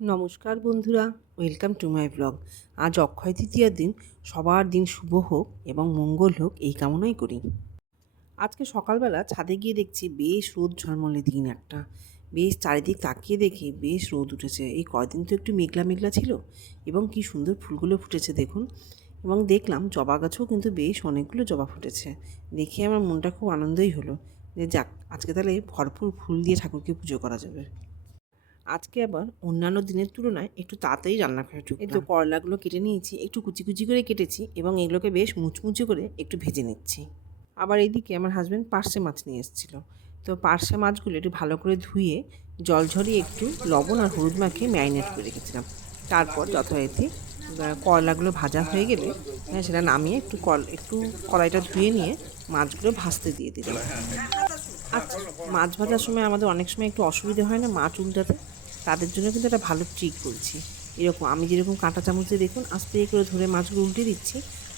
নমস্কার বন্ধুরা, welcome to my blog. আজ অক্ষয় তৃতীয়ার দিন, সবার দিন শুভ হোক এবং মঙ্গল হোক, এই কামনাই করি। আজকে সকালবেলা ছাদে গিয়ে দেখছি বেশ রোদ ঝলমলে দিন একটা। বেশ চারিদিক তাকিয়ে দেখি বেশ রোদ উঠেছে। এই কয়দিন তো একটু মেঘলা মেঘলা ছিল এবং কি সুন্দর ফুলগুলো ফুটেছে দেখুন। এবং দেখলাম জবা গাছেও কিন্তু বেশ অনেকগুলো জবা ফুটেছে। দেখে আমার মনটা খুব আনন্দই হলো যে যাক, আজকে তাহলে ভরপুর ফুল দিয়ে ঠাকুরকে পুজো করা যাবে। আজকে আবার অন্যান্য দিনের তুলনায় একটু তাড়াতাড়ি রান্না করে। এই তো করলাগুলো কেটে নিয়েছি একটু কুচি কুচি করে কেটেছি এবং এগুলোকে বেশ মুচমুচে করে একটু ভেজে নিচ্ছি। আবার এইদিকে আমার হাজব্যান্ড পার্শে মাছ নিয়ে এসেছিল। তো পার্শে মাছগুলো একটু ভালো করে ধুয়ে জল ঝরিয়ে একটু লবণ আর হলুদ মাখিয়ে ম্যারিনেট করে রেখেছিলাম। তারপর যথারীতি করলাগুলো ভাজা হয়ে গেলে হ্যাঁ সেটা নামিয়ে একটু কল একটু কড়াইটা ধুয়ে নিয়ে মাছগুলো ভাজতে দিয়ে দিলাম। আচ্ছা মাছ ভাজার সময় আমাদের অনেক সময় একটু অসুবিধা হয় না মাছ উল্টাতে? তাদের জন্য কিন্তু একটা ভালো ট্রিক বলছি এরকম আমি যেরকম কাঁটা চামচ দিয়ে দেখুন, আস্তে করে ধরে মাছগুলো উল্টে দিচ্ছি।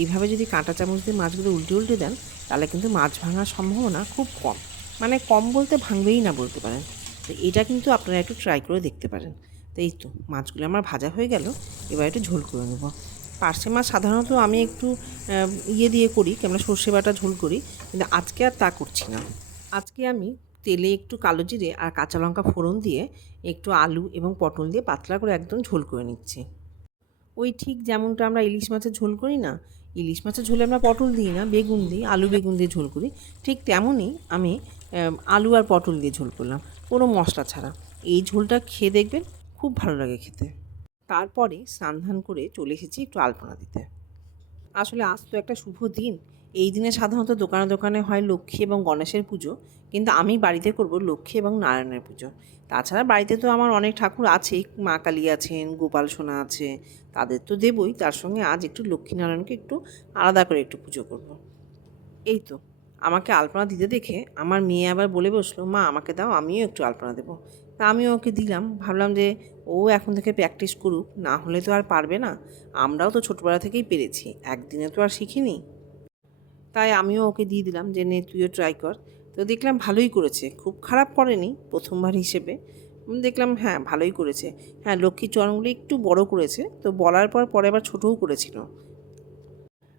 এইভাবে যদি কাঁটা চামচ দিয়ে মাছগুলো উল্টে উল্টে দেন, তাহলে কিন্তু মাছ ভাঙার সম্ভাবনা খুব কম। মানে কম বলতে ভাঙবেই না বলতে পারেন। তো এটা কিন্তু আপনারা একটু ট্রাই করে দেখতে পারেন। তো এই তো, মাছগুলো আমার ভাজা হয়ে গেল। এবার একটু ঝোল করে নেব। পার্শে মাছ সাধারণত আমি একটু ইয়ে দিয়ে করি কেমন সর্ষে বাটা ঝোল করি। কিন্তু আজকে আর তা করছি না। আজকে আমি তেলে একটু কালো জিরে আর কাঁচা লঙ্কা ফোড়ন দিয়ে একটু আলু এবং পটল দিয়ে পাতলা করে একদম ঝোল করে নিচ্ছি। ওই ঠিক যেমনটা আমরা ইলিশ মাছের ঝোল করি না, ইলিশ মাছের ঝোলে আমরা পটল দিই না, বেগুন দিই, আলু বেগুন দিয়ে ঝোল করি। ঠিক তেমনই আমি আলু আর পটল দিয়ে ঝোল করলাম, কোনো মশলা ছাড়া। এই ঝোলটা খেয়ে দেখবেন খুব ভালো লাগে খেতে। তারপরে স্নান ধান করে চলে এসেছি একটু আলপনা দিতে। আসলে আজ তো একটা শুভ দিন এই দিনে সাধারণত দোকানে দোকানে হয় লক্ষ্মী এবং গণেশের পুজো, কিন্তু আমি বাড়িতে করব লক্ষ্মী এবং নারায়ণের পুজো। তাছাড়া বাড়িতে তো আমার অনেক ঠাকুর আছেই, মা কালী আছেন, গোপাল সোনা আছে, তাদের তো দেবই, তার সঙ্গে আজ একটু লক্ষ্মী নারায়ণকে একটু আলাদা করে একটু পুজো করব। এই তো, আমাকে আলপনা দিতে দেখে আমার মেয়ে আবার বলে বসল, মা, আমাকে দাও, আমিও একটু আলপনা দেবো। তা আমিও ওকে দিলাম, ভাবলাম যে ও এখন থেকে প্র্যাকটিস করুক, না হলে তো আর পারবে না। আমরাও তো ছোটোবেলা থেকেই পেরেছি, একদিনে তো আর শিখিনি। তাই আমিও ওকে দিয়ে দিলাম যে, নে, তুইও ট্রাই কর। তো দেখলাম ভালোই করেছে। খুব খারাপ করেনি প্রথমবার হিসেবে। দেখলাম হ্যাঁ ভালোই করেছে। হ্যাঁ লক্ষ্মীর চরণগুলো একটু বড় করেছে, তো বলার পর পরে আবার ছোটও করেছিল।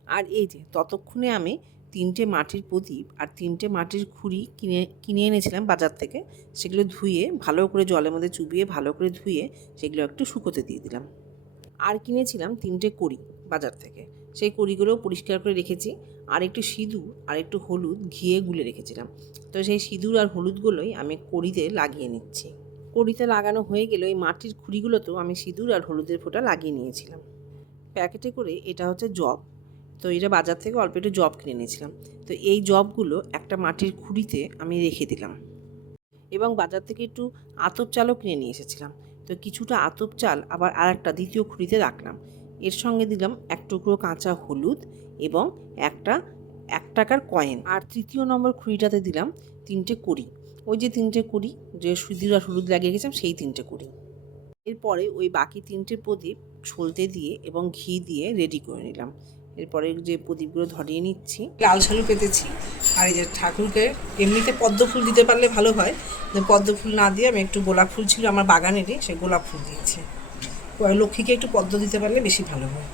আর এই যে, ততক্ষণে আমি তিনটে মাটির প্রদীপ আর তিনটে মাটির খুঁড়ি কিনে কিনে এনেছিলাম বাজার থেকে। সেগুলো ধুয়ে, ভালো করে জলের মধ্যে চুবিয়ে, ভালো করে ধুয়ে সেগুলো একটু শুকোতে দিয়ে দিলাম। আর কিনেছিলাম তিনটে কড়ি বাজার থেকে। সেই কড়িগুলো পরিষ্কার করে রেখেছি। আর একটু সিঁদুর আর একটু হলুদ ঘিয়ে গুলে রেখেছিলাম। তো সেই সিঁদুর আর হলুদগুলোই আমি কড়িতে লাগিয়ে নিচ্ছি। কড়িতে লাগানো হয়ে গেলে ওই মাটির খুঁড়িগুলোতেও আমি সিঁদুর আর হলুদের ফোঁটা লাগিয়ে নিয়েছিলাম। প্যাকেটে করে এটা হচ্ছে জব। তো এটা বাজার থেকে অল্প একটু জব কিনে নিয়েছিলাম। তো এই জবগুলো একটা মাটির খুঁড়িতে আমি রেখে দিলাম। এবং বাজার থেকে একটু আতপ চালও কিনে নিয়ে এসেছিলাম। তো কিছুটা আতপ চাল আবার আর একটা দ্বিতীয় খুঁড়িতে রাখলাম। এর সঙ্গে দিলাম এক টুকরো কাঁচা হলুদ এবং একটা, এক টাকার কয়েন আর তৃতীয় নম্বর খুঁড়িটাতে দিলাম তিনটে কুড়ি। ওই যে তিনটে কুড়ি, যে সুদির আর হলুদ লাগিয়ে গেছিলাম সেই তিনটে কুড়ি। এরপরে ওই বাকি তিনটে প্রদীপ সলতে দিয়ে এবং ঘি দিয়ে রেডি করে নিলাম। এরপরে যে প্রদীপগুলো ধরিয়ে নিচ্ছি। লাল শালু পেতেছি। আর এই যে ঠাকুরকে, এমনিতে পদ্ম ফুল দিতে পারলে ভালো হয়। পদ্ম ফুল না দিয়ে আমি একটু গোলাপ ফুল ছিল, আমার বাগানেরই, সে গোলাপ ফুল দিয়েছি। লক্ষ্মীকে একটু পদ্ম দিতে পারলে বেশি ভালো হয়।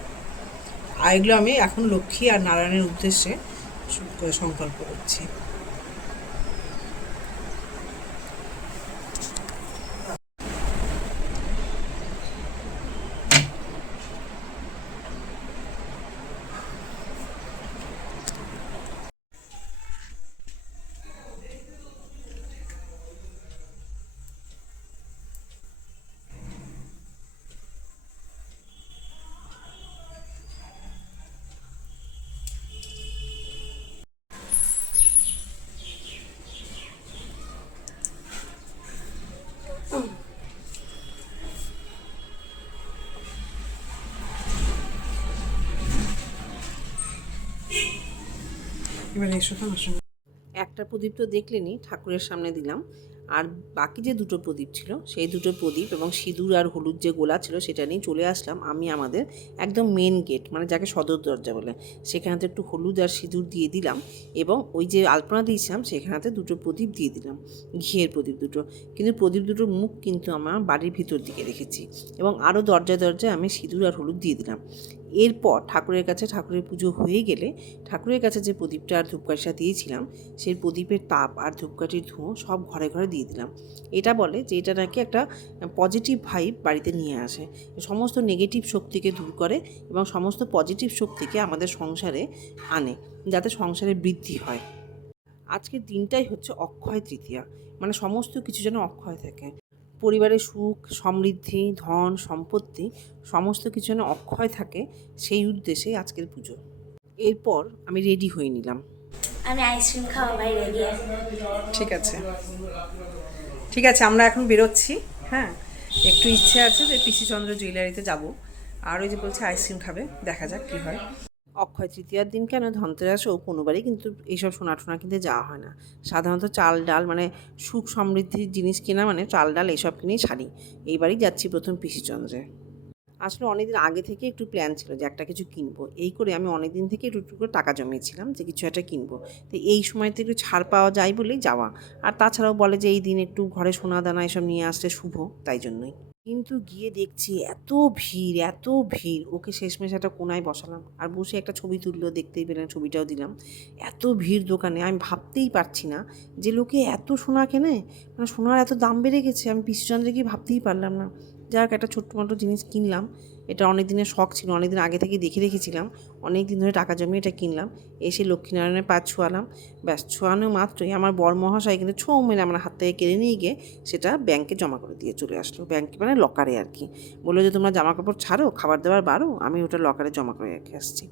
আর এগুলো আমি এখন লক্ষ্মী আর নারায়ণের উদ্দেশ্যে সংকল্প করছি। এসো একটা প্রদীপ তো দেখলেনি ঠাকুরের সামনে দিলাম। আর বাকি যে দুটো প্রদীপ ছিল, সেই দুটো প্রদীপ এবং সিঁদুর আর হলুদ যে গোলা ছিল, সেটা নিয়ে চলে আসলাম আমি আমাদের একদম মেন গেট মানে যাকে সদর দরজা বলে। সেখানেতে একটু হলুদ আর সিঁদুর দিয়ে দিলাম এবং ওই যে আলপনা দিয়েছিলাম, সেখানেতে দুটো প্রদীপ দিয়ে দিলাম, ঘিয়ের প্রদীপ দুটো। কিন্তু প্রদীপ দুটোর মুখ কিন্তু আমার বাড়ির ভিতর দিকে রেখেছি এবং আরও দরজায় দরজায় আমি সিঁদুর আর হলুদ দিয়ে দিলাম। এরপর ঠাকুরের কাছে ঠাকুরের পুজো হয়ে গেলে ঠাকুরের কাছে যে প্রদীপটা আর ধূপকাঠিটা দিয়েছিলাম, সেই প্রদীপের তাপ আর ধূপকাঠির ধোঁয়া সব ঘরে ঘরে দিয়ে দিলাম। এটা বলে যে এটা নাকি একটা পজিটিভ ভাইব বাড়িতে নিয়ে আসে। সমস্ত নেগেটিভ শক্তিকে দূর করে এবং সমস্ত পজিটিভ শক্তিকে আমাদের সংসারে আনে, যাতে সংসারে বৃদ্ধি হয়। আজকের দিনটাই হচ্ছে অক্ষয় তৃতীয়া। মানে সমস্ত কিছু যেন অক্ষয় থাকে। পরিবারের সুখ সমৃদ্ধি ধন সম্পত্তি সমস্ত কিছু যেন অক্ষয় থাকে সেই উদ্দেশ্যেই আজকের পুজো। এরপর আমি রেডি হয়ে নিলাম। আমি আইসক্রিম খাওয়া ভাই রেডি আছি। ঠিক আছে। ঠিক আছে আমরা এখন বেরোচ্ছি হ্যাঁ? একটু ইচ্ছে আছে যে পিসিচন্দ্র জুয়েলারিতে যাব। আর ওই যে বলছে আইসক্রিম খাবে দেখা যাক কী হয়। অক্ষয় তৃতীয়ার দিন কেন ধনতেরাসও কোনোবারই কিন্তু এইসব সোনা টোনা কিনতে যাওয়া হয় না। সাধারণত চাল ডাল মানে সুখ সমৃদ্ধির জিনিস কেনা মানে চাল ডাল এইসব কিনেই ছাড়ি এইবারই যাচ্ছি প্রথম পিসিচন্দ্রে। আসলে অনেকদিন আগে থেকে একটু প্ল্যান ছিল যে একটা কিছু কিনবো। এই করে আমি অনেক দিন থেকে একটু একটু করে টাকা জমিয়েছিলাম যে কিছু একটা কিনবো। তো এই সময়তে একটু ছাড় পাওয়া যায় বলেই যাওয়া। আর তাছাড়াও বলে যে এই দিন একটু ঘরে সোনা দানা এসব নিয়ে আসলে শুভ, তাই জন্যই। কিন্তু গিয়ে দেখছি এত ভিড় এত ভিড়। ওকে শেষমেশ একটা কোনায় বসালাম। আর বসে একটা ছবি তুললো, দেখতেই পেলাম ছবিটাও দিলাম। এত ভিড় দোকানে, আমি ভাবতেই পারছি না যে লোকে এত সোনা কেনে। মানে সোনার এত দাম বেড়ে গেছে, আমি পিসিচন্দ্রে গিয়ে ভাবতেই পারলাম না। যাক, একটা ছোট্ট মোটো জিনিস কিনলাম। এটা অনেক দিনের শখ ছিল অনেক দিন আগে থেকে দেখে রেখেছিলাম। অনেক দিন ধরে টাকা জমিয়ে এটা কিনলাম। এসে লক্ষ্মীনারায়ণের পা ছোঁয়ালাম। ব্যাস, ছোঁয়ানো মাত্রই আমার বর মহাশয় কিন্তু ছৌ মেরে আমার হাত থেকে কেড়ে নিয়ে গিয়ে সেটা ব্যাংকে জমা করে দিয়ে চলে আসলো। ব্যাংকে মানে লকারে আর কি। বলল যে, তোমরা জামা কাপড় ছাড়ো, খাবার দাবার বাড়ো, আমি ওটা লকারে জমা করে রেখে আসছি।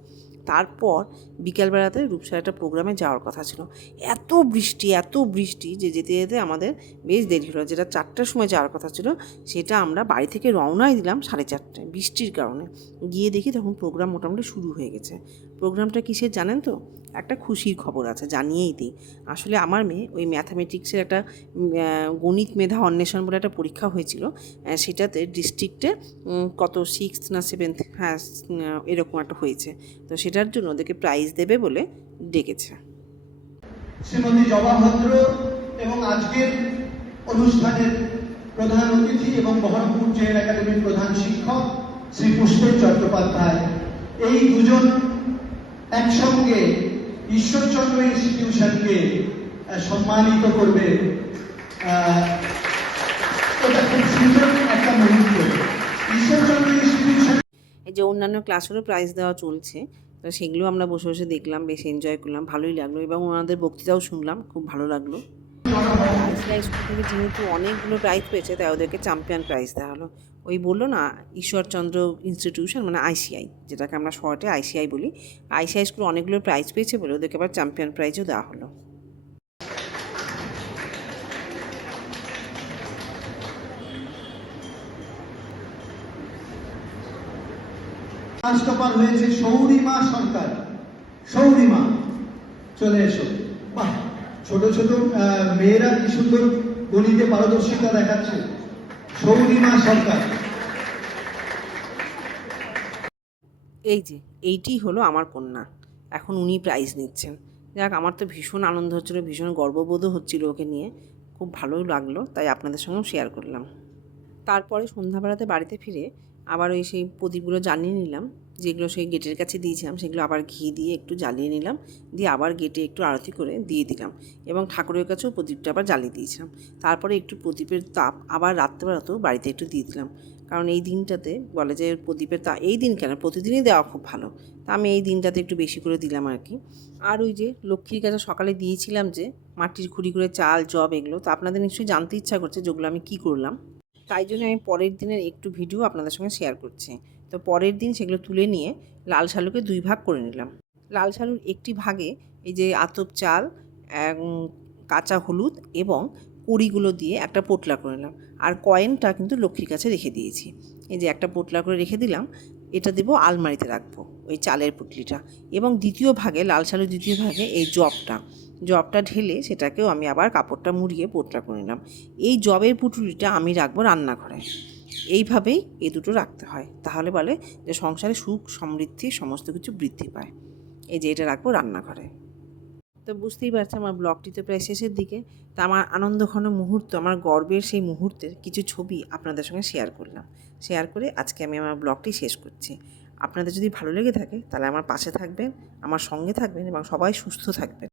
তারপর বিকালবেলাতে রূপসার একটা প্রোগ্রামে যাওয়ার কথা ছিল। এত বৃষ্টি এত বৃষ্টি যে যেতে যেতে আমাদের বেশ দেরি হলো। যেটা চারটার সময় যাওয়ার কথা ছিল, সেটা আমরা বাড়ি থেকে রওনাই দিলাম সাড়ে চারটায় বৃষ্টির কারণে। গিয়ে দেখি তখন প্রোগ্রাম মোটামুটি শুরু হয়ে গেছে। প্রোগ্রামটা কিসের জানেন তো? একটা খুশির খবর আছে, জানিয়েই দিই। আসলে আমার মেয়ে ওই ম্যাথামেটিক্সের একটা গণিত মেধা অন্বেষণ বলে একটা পরীক্ষা হয়েছিল সেটাতে ডিস্ট্রিক্টে কত সিক্স না সেভেন্থ হ্যাঁ এরকম একটা হয়েছে। তো সেটার জন্য ওদেরকে প্রাইজ দেবে বলে ডেকেছে। শ্রীমতী জবা ভদ্র এবং আজকের অনুষ্ঠানের প্রধান অতিথি এবং বহরমপুর জেল একাডেমির প্রধান শিক্ষক শ্রী পুষ্পের চট্টোপাধ্যায়। এই দুজন একসঙ্গে ঈশ্বরচন্দ্র ইনস্টিটিউশনকে সম্মানিত করবে। এটা খুব সুন্দর একটা মুহূর্ত। ঈশ্বরচন্দ্র ইনস্টিটিউশন এই যে অন্যান্য ক্লাসেরও প্রাইজ দেওয়া চলছে তো সেগুলো আমরা বসে বসে দেখলাম বেশ এনজয় করলাম ভালোই লাগল এবং ওনাদের বক্তৃতাও শুনলাম খুব ভালো লাগল। স্কুল থেকে যেহেতু অনেকগুলো প্রাইজ পেয়েছে তাই ওদেরকে চ্যাম্পিয়ন প্রাইজ দেওয়া হলো। ওই বলল না, ঈশ্বরচন্দ্র ইনস্টিটিউশন মানে আইসিআই যেটাকে আমরা শর্টে আইসিআই বলি। আইসিআই স্কুল অনেকগুলো প্রাইজ পেয়েছে বলে ওদেরকে আবার চ্যাম্পিয়ন প্রাইজও দেওয়া হলো। হয়েছে সৌরিমা সরকার। সৌরিমা, চলে এসো। বাহ, ছোট ছোট মেয়েরা কি সুন্দর গণিতে পারদর্শিতা দেখাচ্ছে। সরকার। এই যে, এইটি হলো আমার কন্যা। এখন উনি প্রাইজ নিচ্ছেন। যাক, আমার তো ভীষণ আনন্দ হচ্ছিল, ভীষণ গর্ববোধও হচ্ছিল ওকে নিয়ে। খুব ভালোই লাগল, তাই আপনাদের সঙ্গেও শেয়ার করলাম। তারপরে সন্ধ্যাবেলাতে বাড়িতে ফিরে আবার ওই সেই প্রদীপগুলো জানিয়ে নিলাম। যেগুলো সেই গেটের কাছে দিয়েছিলাম, সেগুলো আবার ঘি দিয়ে একটু জ্বালিয়ে নিলাম। দিয়ে আবার গেটে একটু আরতি করে দিয়ে দিলাম এবং ঠাকুরের কাছেও প্রদীপটা আবার জ্বালিয়ে দিয়েছিলাম। তারপরে একটু প্রদীপের তাপ আবার রাত্রেবেলাতেও বাড়িতে একটু দিয়ে দিলাম। কারণ এই দিনটাতে বলে যে প্রদীপের তা, এই দিন কেন? প্রতিদিনই দেওয়া খুব ভালো। তা আমি এই দিনটাতে একটু বেশি করে দিলাম আর কি। আর ওই যে লক্ষ্মীর কাছে সকালে দিয়েছিলাম যে মাটির খুঁড়ি করে চাল জব এগুলো, তো আপনাদের নিশ্চয়ই জানতে ইচ্ছা করছে যেগুলো আমি কী করলাম। তাই জন্য আমি পরের দিনের একটু ভিডিও আপনাদের সঙ্গে শেয়ার করছি। তো পরের দিন সেগুলো তুলে নিয়ে লাল শালুকে দুই ভাগ করে নিলাম। লাল শালুর একটি ভাগে এই যে আতপ চাল কাঁচা হলুদ এবং কুড়িগুলো দিয়ে একটা পোটলা করে নিলাম। আর কয়েনটা কিন্তু লক্ষ্মীর কাছে রেখে দিয়েছি। এই যে একটা পোটলা করে রেখে দিলাম, এটা দেবো আলমারিতে রাখব ওই চালের পুটলিটা। এবং দ্বিতীয় ভাগে, লাল শালুর দ্বিতীয় ভাগে এই জবটা জবটা ঢেলে সেটাকেও আমি আবার কাপড়টা মুড়িয়ে পোটটা করে নিলাম। এই জবের পুটুলিটা আমি রাখব রান্নাঘরে। এইভাবেই এই দুটো রাখতে হয়। তাহলে বলে যে সংসারে সুখ, সমৃদ্ধি, সমস্ত কিছু বৃদ্ধি পায়। এই যে এটা রাখব রান্নাঘরে। তো বুঝতেই পারছি আমার ব্লগটি তো প্রায় শেষের দিকে। তা আমার আনন্দঘন মুহূর্ত, আমার গর্বের সেই মুহূর্তের কিছু ছবি আপনাদের সঙ্গে শেয়ার করলাম। শেয়ার করে আজকে আমি আমার ব্লগটি শেষ করছি। আপনাদের যদি ভালো লেগে থাকে, তাহলে আমার পাশে থাকবেন, আমার সঙ্গে থাকবেন এবং সবাই সুস্থ থাকবেন।